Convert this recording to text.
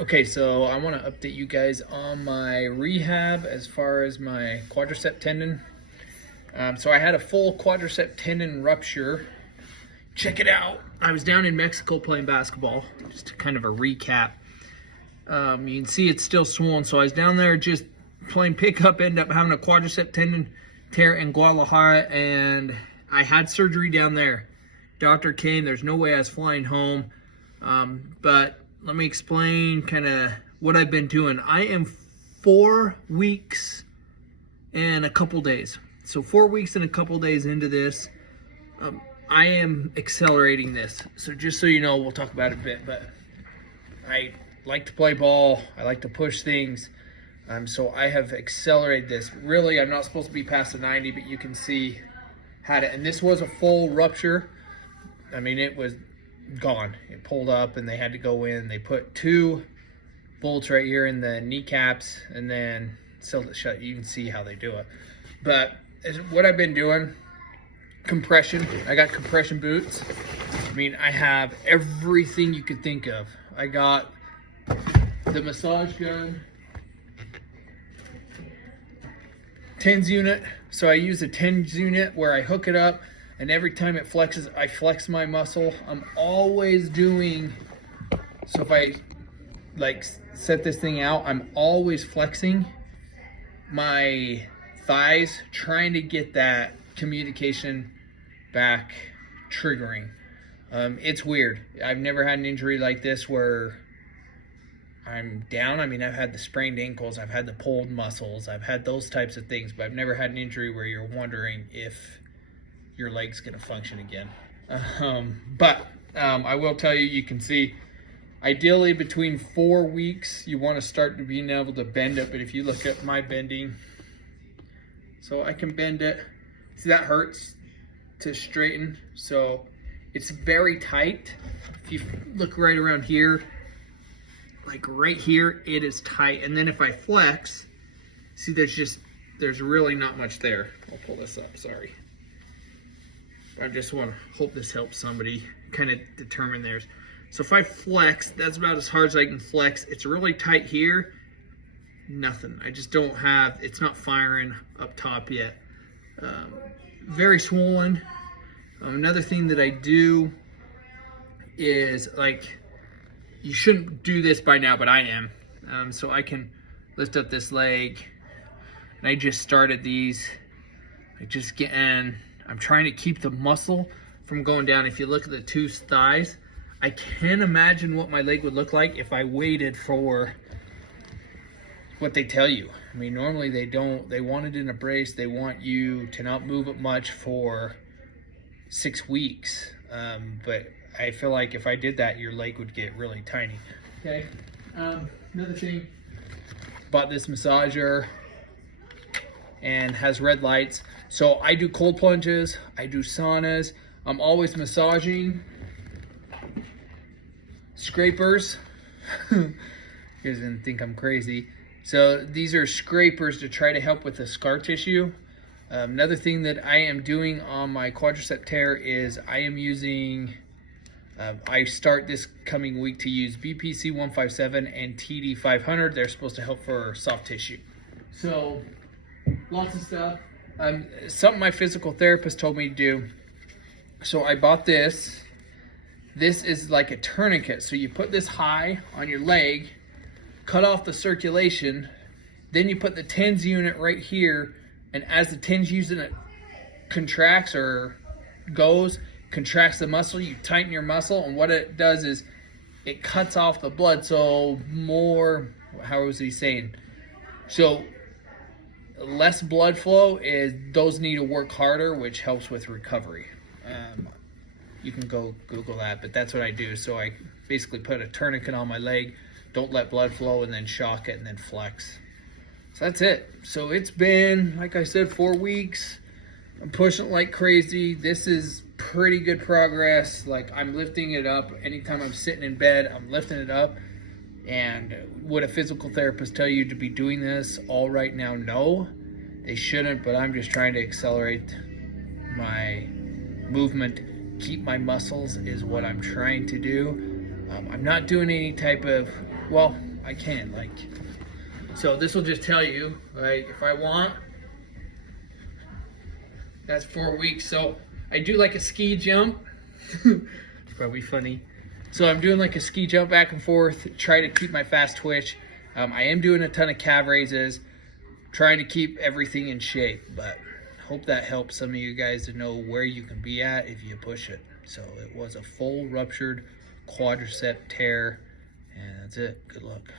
Okay, so I want to update you guys on my rehab as far as my quadricep tendon. So I had a full quadricep tendon rupture. Check it out. I was down in Mexico playing basketball. Just kind of a recap. You can see it's still swollen. So I was down there just playing pickup, ended up having a quadricep tendon tear in Guadalajara, and I had surgery down there. Doctor came. There's no way I was flying home. But let me explain kind of what I've been doing. I am 4 weeks and a couple days. So 4 weeks and a couple days into this. I am accelerating this. So just so you know, we'll talk about it a bit, but I like to play ball. I like to push things. So I have accelerated this. Really, I'm not supposed to be past the 90, but you can see had it. And this was a full rupture. I mean, it was gone. It pulled up and they had to go in. They put 2 bolts right here in the kneecaps and then sealed it shut. You can see how they do it. But what I've been doing, compression. I got compression boots. I mean, I have everything you could think of. I got the massage gun, TENS unit. So I use a TENS unit where I hook it up, and every time it flexes, I flex my muscle. I'm always doing, so if I like set this thing out, I'm always flexing my thighs, trying to get that communication back triggering. It's weird. I've never had an injury like this where I'm down. I mean, I've had the sprained ankles, I've had the pulled muscles, I've had those types of things, but I've never had an injury where you're wondering if your leg's gonna function again. But I will tell you, you can see ideally between 4 weeks you want to start to being able to bend it. But if you look at my bending, so I can bend it. See, that hurts to straighten, so it's very tight. If you look right around here, like right here, it is tight. And then if I flex, see, there's really not much there. I'll pull this up, sorry. I just want to hope this helps somebody kind of determine theirs. So if I flex, that's about as hard as I can flex. It's really tight here. Nothing. I just don't have, it's not firing up top yet. Very swollen. Another thing that I do is, like, you shouldn't do this by now, but I am. So I can lift up this leg, and I just started these. I just get in. I'm trying to keep the muscle from going down. If you look at the 2 thighs, I can imagine what my leg would look like if I waited for what they tell you. I mean, normally they don't. They want it in a brace. They want you to not move it much for 6 weeks. But I feel like if I did that, your leg would get really tiny. Okay. Another thing, bought this massager and has red lights. So I do cold plunges, I do saunas. I'm always massaging. Scrapers. You guys didn't think I'm crazy. So these are scrapers to try to help with the scar tissue. Another thing that I am doing on my quadricep tear is I am using, I start this coming week to use BPC 157 and TD 500. They're supposed to help for soft tissue. So lots of stuff. Something my physical therapist told me to do. So I bought this. This is like a tourniquet. So you put this high on your leg, cut off the circulation, then you put the TENS unit right here, and as the TENS unit contracts or goes, contracts the muscle, you tighten your muscle, and what it does is it cuts off the blood. So more, how was he saying? So less blood flow is, those need to work harder, which helps with recovery. You can go Google that, but that's what I do. So I basically put a tourniquet on my leg, don't let blood flow, and then shock it and then flex. So that's it. So it's been, like I said, 4 weeks. I'm pushing it like crazy. This is pretty good progress. Like, I'm lifting it up. Anytime I'm sitting in bed, I'm lifting it up. And would a physical therapist tell you to be doing this all right now? No, they shouldn't, but I'm just trying to accelerate my movement. Keep my muscles is what I'm trying to do. I'm not doing any type of, well, I can, like, so this will just tell you, like, if I want, that's 4 weeks. So I do like a ski jump. It's probably funny. So I'm doing like a ski jump back and forth, try to keep my fast twitch. I am doing a ton of calf raises, trying to keep everything in shape, but hope that helps some of you guys to know where you can be at if you push it. So it was a full ruptured quadricep tear, and that's it. Good luck.